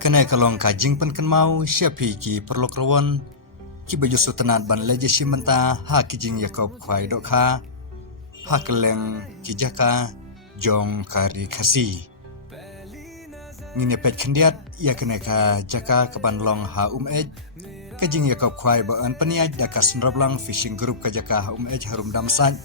Kenai kalong kajing pen ken mau siapi ki perlok rawon ki baju sutenat ban leje simenta ha kijing Yakob kwai dokha ha keleng ki jaka jong kari khasi ngine pet khendiat ya kenai ka jaka keban long ha ej kajing Yakob kwai ba an peniaj dakas nroblang fishing group ka jaka ha ej harum damsan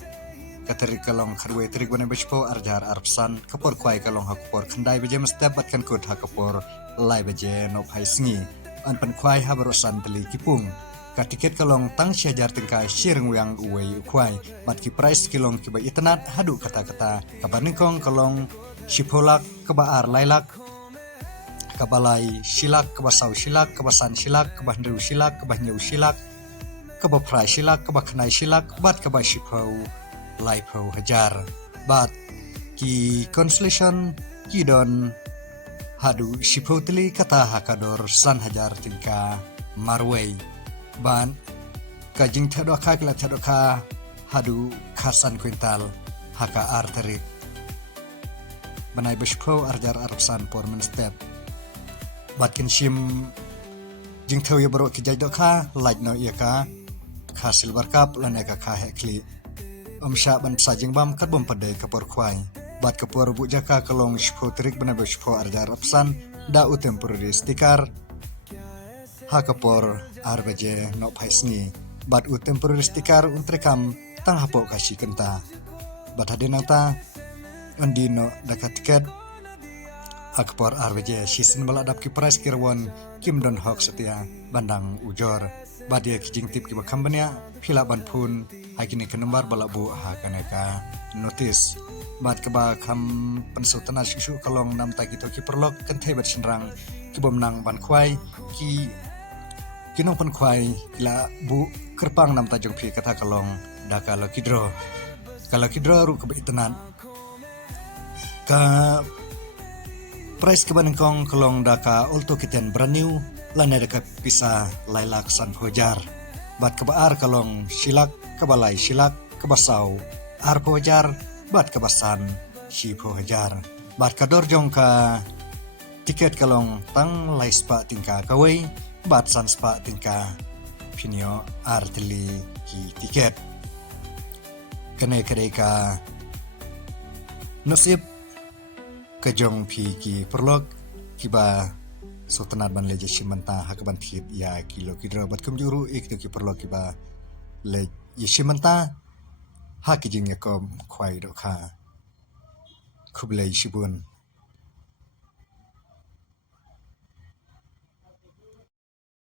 kateri kalong kharwe trik bane bechpo arjar arpsan kapor kwai kalong ha kapor khandai beje mestap batkan kut ha kapor lai beje no phai sngi an pan kwai ha barosan teli kipung ka tiket kalong tang syajar tingkai shirng yang uwei kwai mat ki price kilong ki ba itnat hadu kata-kata kabaningkong kalong shipolak kebaar lailak kabalai silak kebasau silak kebasan silak kebahndru silak kebahnyau silak kebaprai silak kebakhnai silak bat keba shipau laipau hajar bat ki constellation ki don hadu shipotli kata hakador san hajar tingka marway ban kajing thedoka kila thedoka hadu khasan kuintal haka arterik banai beshpo arjar arpsan pormen step batkin shim jing theu ya baro ki jajdoka like no yaka kha silver cup laneka kha hekli omsha ban sajing bam kadbom padai kapor khwai bat kapor bu jaka kalong shpo trik bana shpo arjar apsan da utemporary sticker ha kapor arbaje no phaisni bat utemporary sticker untrekam tang hapo kashi kenta bat hadenata andino dakat tiket ha kapor arbaje sisin bala dap ki price kirwon kim don hok setia bandang ujor bat dia kijing tip ki bakambanya phila ban phun hakini kenembar balabu ha kaneka notice bat keba kham pensutana sisu kalong nam ta gitu ki perlok kenthe bat sinrang ki bomnang ban khwai ki kinong pan khwai la bu kerpang nam ta jong phi kata kalong da kala kidro ru ke itenan ka price ke banengkong kalong da ka ulto kiten brand new lana da ka pisa lailak san hojar bat kebaar kalong silak kebalai silak kebasau arpo hajar bat kebasan shipo hajar bat kador jong ka tiket kalong tang lai spa tingka kawai bat san spa tingka pinio artili ki tiket kene ka nasib kejong pi ki perlok kiba sotenat ban leje simenta hakaban thit ya kilo kidro bat kumjuru ik ki perlok kiba le yishimenta ha kijing Yakob khwai dokha khublei shibun